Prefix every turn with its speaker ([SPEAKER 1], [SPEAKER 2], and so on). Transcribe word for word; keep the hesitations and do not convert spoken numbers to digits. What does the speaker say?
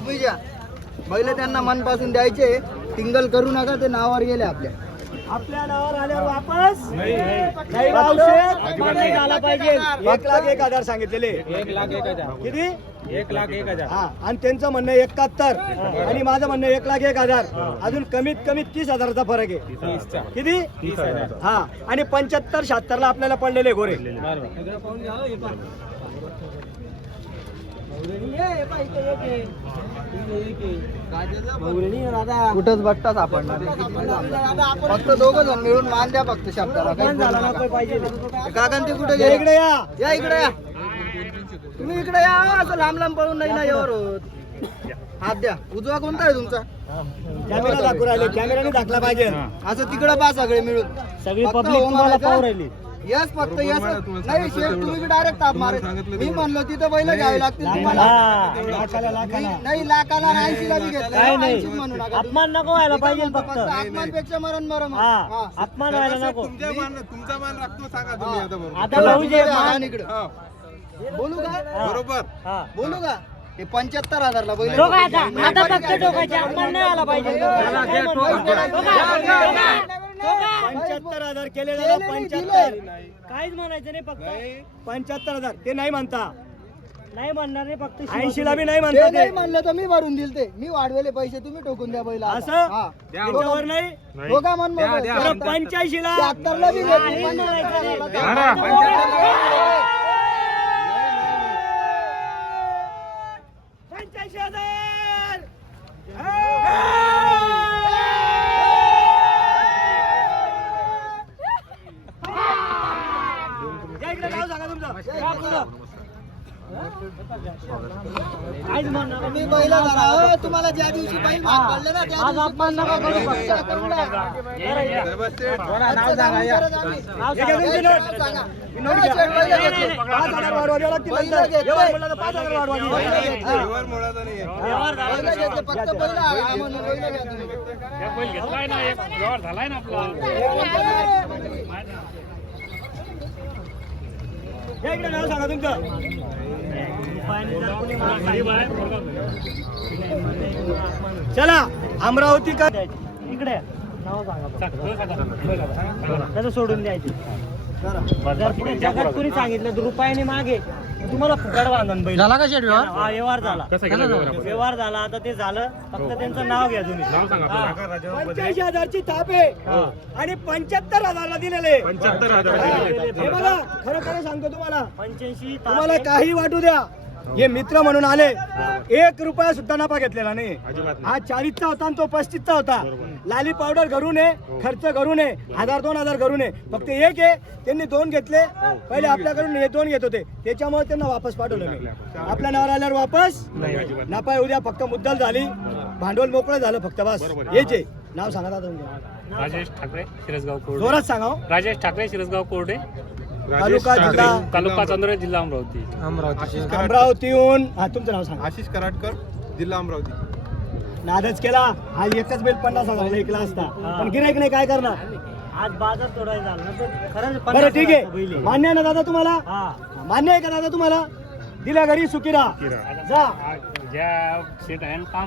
[SPEAKER 1] तुम्ही ज्या बैल त्यांना मनपासून द्यायचे, टिंगल करू नका, ते नावावर गेले आपल्या
[SPEAKER 2] आपल्या नावावर आल्यावर वापस नाही औषध झाला पाहिजे. एक लाख एक हजार सांगितलेले,
[SPEAKER 3] एक लाख एक हजार
[SPEAKER 2] किती?
[SPEAKER 3] एक लाख एक हजार
[SPEAKER 2] हा, आणि त्यांचं म्हणणं एकाहत्तर आणि माझं म्हणणं एक लाख एक हजार. अजून कमीत कमी तीस हजाराचा फरक आहे. किती?
[SPEAKER 3] तीस हजार.
[SPEAKER 2] हा, आणि पंच्याहत्तर शहात्तर ला आपल्याला पडलेले गोरे.
[SPEAKER 1] कुठंच बघता सापडणार, फक्त दोघं जण मिळून मान द्या फक्त शब्दाला. काका ते कुठे गेले?
[SPEAKER 2] इकडे या,
[SPEAKER 1] या इकडे या, तुम्ही इकडे या. असं लांब लांब पळून नाही ना यावर होत. हात द्या. उजवा कोणता आहे तुमचा?
[SPEAKER 2] कॅमेरा दाखवू राहिले, कॅमेराने दाखला पाहिजे.
[SPEAKER 1] असं तिकडं पा सगळे मिळून,
[SPEAKER 2] सगळी
[SPEAKER 1] फक्त
[SPEAKER 2] पब्लिक
[SPEAKER 1] हो
[SPEAKER 2] तुम्हाला
[SPEAKER 1] म्हणायचं.
[SPEAKER 2] पाहू राहिली.
[SPEAKER 1] यस फक्त यस नाही शेठ, तुम्ही डायरेक्ट ताप मारे. मी म्हणलो तिथं बैल घ्यावे लागतील तुम्हाला.
[SPEAKER 2] हा, लाखाला लाखाला
[SPEAKER 1] मी- नाही लाखाला ऐंशीला बी घेतलं.
[SPEAKER 2] काय नाही.
[SPEAKER 1] ऐंशीच म्हणू नका तुम्ही.
[SPEAKER 2] अपमान नको व्हायला पाहिजे फक्त.
[SPEAKER 1] अपमानपेक्षा मरण मरण.
[SPEAKER 2] हा,
[SPEAKER 1] हा.
[SPEAKER 2] अपमान व्हायला नको.
[SPEAKER 4] तुमचा मान तुमचा मान राखतो सांगा तुम्ही आता बरोबर.
[SPEAKER 2] आता भाऊजी
[SPEAKER 1] हा,
[SPEAKER 2] मान-
[SPEAKER 1] इकडं.
[SPEAKER 4] हा,
[SPEAKER 1] बोलू का?
[SPEAKER 2] हा.
[SPEAKER 4] बरोबर.
[SPEAKER 2] हा.
[SPEAKER 1] बोलू का? हे पंच्याहत्तर हजारला बैल.
[SPEAKER 2] टोकायचा. आता फक्त टोकायचे, अपमान नाही आला पाहिजे. पंच्याहत्तर हजार केले दादा, पंच्याहत्तर. काहीच म्हणायचं नाही, फक्त पंच्याहत्तर हजार. ते नाही म्हणता, नाही म्हणणार नाही, फक्त ऐंशी ला बी नाही
[SPEAKER 1] ते
[SPEAKER 2] म्हणता.
[SPEAKER 1] नाही
[SPEAKER 2] ते
[SPEAKER 1] म्हणलं तर मी भरून दिल. ते मी वाढवेले पैसे तुम्ही टोकून द्या बैल.
[SPEAKER 2] असं? त्याच्यावर नाही.
[SPEAKER 1] दोघा मन
[SPEAKER 2] बरं, पंच्याऐंशी ला
[SPEAKER 1] शहात्तरला बी घेतली.
[SPEAKER 2] नाही म्हणायचं नाही. पंच्याऐंशी हजार. या इकडे, नाव सांगा तुमचं. या पुढं. काहीच म्हणणार नाही.
[SPEAKER 1] मी बैल धरा हो. तुम्हाला ज्या दिवशी बैल भाग पडले ना त्या
[SPEAKER 2] आज अपमान नका करू
[SPEAKER 1] दिवशी
[SPEAKER 2] फक्त.
[SPEAKER 1] पैसे करून टाका.
[SPEAKER 4] व्यवस्थित.
[SPEAKER 1] आजचं काम करत आम्ही.
[SPEAKER 2] नाव
[SPEAKER 1] हे
[SPEAKER 2] सांगा.
[SPEAKER 1] घे तुमची नोट. सांगा. नोट घ्या. बैल घेतले.
[SPEAKER 2] पाच हजार वाढवा द्यावं लागतील
[SPEAKER 1] बैल
[SPEAKER 2] नंतर.
[SPEAKER 1] घेतले.
[SPEAKER 2] व्यवहार म्हणलं तर पाच हजार वाढवा द्यावं
[SPEAKER 1] बैल
[SPEAKER 2] लागतील.
[SPEAKER 1] घेतले.
[SPEAKER 4] व्यवहार मुळाचा नाहीये.
[SPEAKER 2] व्यवहार झाला.
[SPEAKER 1] बैल घेतले. फक्त बैल हा म्हणून बैल घ्या तुम्ही.
[SPEAKER 3] घेतलाय ना, एक व्यवहार झालाय ना आपला.
[SPEAKER 2] या इकडे, नाव सांगा तुमचं. चला, अमरावती का इकडे नाव सांगा. त्याचं सोडून द्यायचे. जर पुढे जगात कुणी सांगितलं तर रुपयाने मागे तुम्हाला फुकट बांधून बैल.
[SPEAKER 1] झाला का शेठ व्यवहार?
[SPEAKER 2] हा, व्यवहार झाला.
[SPEAKER 3] कसं केलं व्यवहार आपण?
[SPEAKER 2] व्यवहार झाला. आता ते झालं, फक्त त्यांचं नाव घ्या तुम्ही.
[SPEAKER 3] नाव सांगा
[SPEAKER 2] हा.
[SPEAKER 3] आपलं.
[SPEAKER 2] पंच्याऐंशी हजारची थाप आहे आणि पंच्याहत्तर हजारला दिलेले.
[SPEAKER 3] पंच्याहत्तर
[SPEAKER 2] हा,
[SPEAKER 3] हजार
[SPEAKER 2] हे बघा, खरं खरं सांगतो तुम्हाला. पंच्याऐंशी तुम्हाला काही वाटू द्या, हे मित्र म्हणून आले, एक रुपया सुद्धा नफा घेतलेला नाही.
[SPEAKER 3] अजिबात नाही.
[SPEAKER 2] हा चाळीसचा होता आणि तो पस्तीसचा होता. लाली पावडर घरून आहे, खर्च घरून आहे, हजार दोन हजार घरून आहे. फक्त एक आहे, त्यांनी दोन घेतले. पहिले आपल्याकडून हे दोन घेत होते, त्याच्यामुळे त्यांना वापस पाठवलं मी. आपल्या नावावर आल्यावर वापस
[SPEAKER 3] नाही, अजिबात नाही.
[SPEAKER 2] नफा येऊ द्या, फक्त मुद्दल झाली, भांडवल मोकळं झालं फक्त, बस
[SPEAKER 3] बरोबर.
[SPEAKER 2] हेच आहे. नाव सांगा दादा तुमचं.
[SPEAKER 3] राजेश ठाकरे शिरसगाव कोर्डे.
[SPEAKER 2] जोरात सांगा हो.
[SPEAKER 3] राजेश ठाकरे शिरसगाव कोर्डे,
[SPEAKER 2] तालुका जिल्हा
[SPEAKER 3] तालुका चांदोरे, जिल्हा अमरावती.
[SPEAKER 4] आशिष कराडकर.
[SPEAKER 2] अमरावतीहून. हा, तुमचं नाव सांगा.
[SPEAKER 4] आशिष कराडकर, जिल्हा अमरावती.
[SPEAKER 2] नादच केला. हा एकच बेल पन्नास हजार ऐकला असता, पण गिरायक नाही, काय करणार. आज बाजार तोडायला झाला तर खरंच. बरं ठीक आहे, मान्य आहे ना दादा तुम्हाला? मान्य आहे का दादा तुम्हाला? दिल्या घरी सुखी राहा. जा.
[SPEAKER 3] ज्या सीट आहे काम